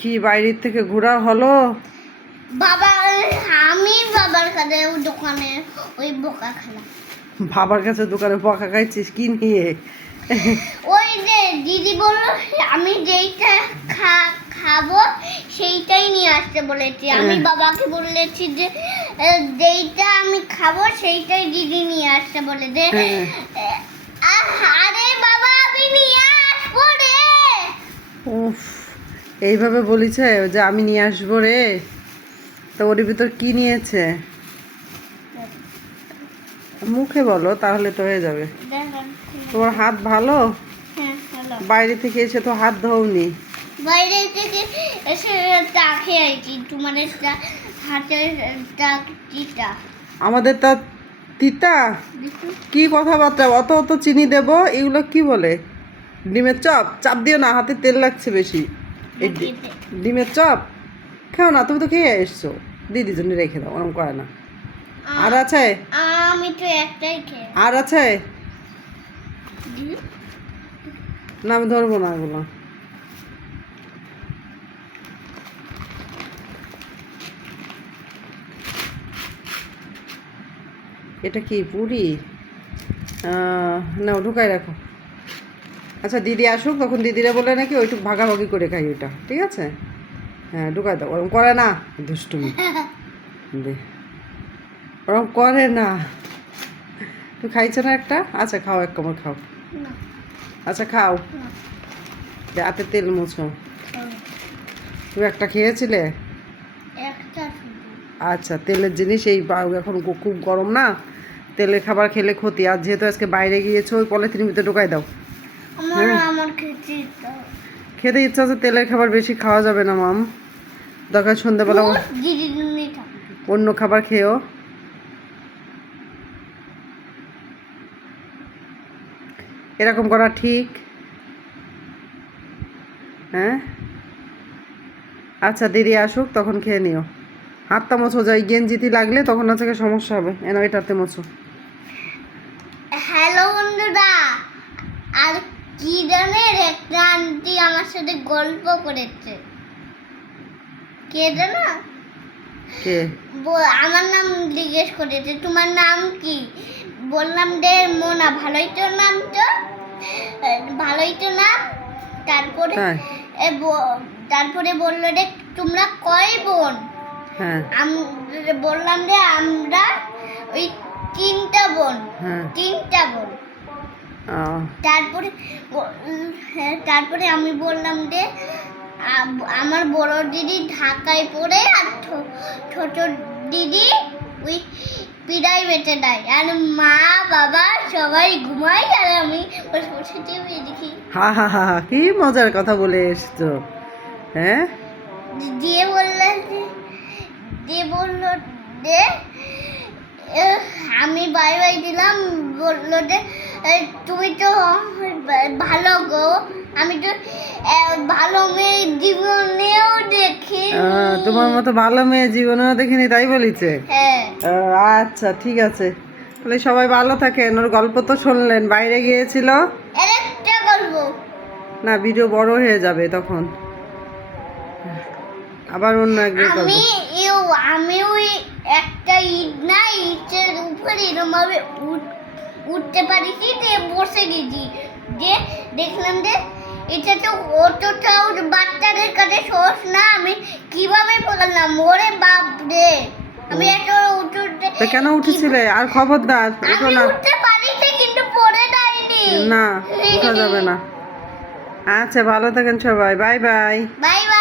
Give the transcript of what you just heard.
কি বাইরের থেকে ঘোরা হলো? বাবা আমি বাবার কাছে ওই দোকানে ওই বোকা খেলা বাবার কাছে দোকানে পকা খাইছিস? কি নিয়ে? ওই যে দিদি বলল আমি যেইটা খা খাব সেইটাই নিয়ে আসতে বলেছি। আমি হ্যাঁ। বাবাকে বলেছি যে যেইটা আমি খাব সেইটাই দিদি নিয়ে আসতে বলে যে হ্যাঁ। আরে বাবা আমি নিয়ে আসব রে। উফ। এইভাবে বলিছে যে আমি নিয়ে আসব রে। তো ওর ভিতর কি নিয়েছে? মুখে বলো তাহলে তো হয়ে যাবে। তোমার হাত ভালো? হ্যাঁ বাইরে থেকে এসে তো হাত বাইরে থেকে এসে হাতের চা আমাদের তা তিতা? কি কথাবার্তা? অত অত চিনি দেব এগুলো কি বলে? ডিমের চপ? চাপ দিও না হাতে তেল লাগছে বেশি। এই ডিমের চপ? খাও না তুমি তো খেয়ে এসছো। দিদির জন্য রেখে দাও ওরকম করে না। আর আছে? আমি তো একটাই আর আছে? না আমি ধরবো না এগুলো। এটা কি পুরি? না ঢুকাই রাখো। আচ্ছা দিদি আসুক তখন দিদিরা বলে নাকি ওইটুকু ভাগাভাগি করে খাই ওইটা ঠিক আছে? হ্যাঁ ঢুকাই দাও ওরকম করে না দুষ্টুমি। দে। ওরকম করে না। তুই খাইছো না একটা? আচ্ছা খাও এক কামড় খাও। আচ্ছা খাও। দে, হাতে তেল মুছো। তুমি একটা খেয়েছিলে? আচ্ছা তেলের জিনিস এই এখন খুব গরম না? তেলের খাবার খেলে ক্ষতি। আর যেহেতু আজকে বাইরে গিয়েছো ওই পলিথিন ভিতরে ঢুকাই দাও। খেতে ইচ্ছা আছে তেলের খাবার বেশি খাওয়া যাবে না মাম। দরকার সন্ধ্যাবেলা। অন্য খাবার খেয়েও। এরকম করা ঠিক। হ্যাঁ? আচ্ছা দিদি আসুক তখন খেয়ে নিও। হাতটা মোছো যাই গেঞ্জিতি লাগলে তখন গিয়ে সমস্যা হবে। এনা এটাতে মোছো। হ্যালো বন্ধুরা আর কি জানের একটা আন্টি আমার সাথে গল্প করেছে। কে? জানো কে আমার নাম জিজ্ঞেস করেছে তোমার নাম কি? বললাম যে মোনা ভালোই তো নাম তো? ভালোই তো নাম? তারপরে ব- তারপরে বলল যে তোমরা কয় বোন? হ্যাঁ। বললাম যে আমরা ওই তিনটা বোন হ্যাঁ। তিনটা বোন। তারপরে হ্যাঁ, তারপরে আমি বললাম যে আমার বড় দিদি ঢাকায় পড়ে আর ছোট দিদি ওই পিড়াই বেঁচে দেয়। আর মা বাবা সবাই ঘুমায় আর আমি বসে বসে টিভি দেখি। হা হা হা কি মজার কথা বলে এসছো হ্যাঁ? দিয়ে বলল দিয়ে বলল যে আমি বাই বাই দিলাম বলল যে তুমি তো ভালো গো। আমি তো ভালো মেয়ে জীবনেও দেখি তোমার মতো ভালো মেয়ে জীবনেও দেখিনি তাই বলিছে? হ্যাঁ। আচ্ছা ঠিক আছে। তাহলে সবাই ভালো থাকেন। ওর গল্প তো শুনলেন বাইরে গিয়েছিল? এর একটা গল্প। না ভিডিও বড় হয়ে যাবে তখন। আবার অন্য একদিন আমি আমি ওই একটা ইট না ইটের উপরে এরকম ভাবে উঠ- উঠতে পারিছি যে বসে গেছি। যে দেখলাম যে এটা তো অতটাও বাচ্চাদের কাছে সহজ না আমি কীভাবে পড়লাম ওরে বাপ রে আমি এত উঠতে তো কেন উঠেছিলে? আর খবরদার উঠো না। উঠতে পারিছি কিন্তু পড়ে যাইনি না উঠা যাবে না। আচ্ছা ভালো থাকেন সবাই। Bye bye. Bye bye.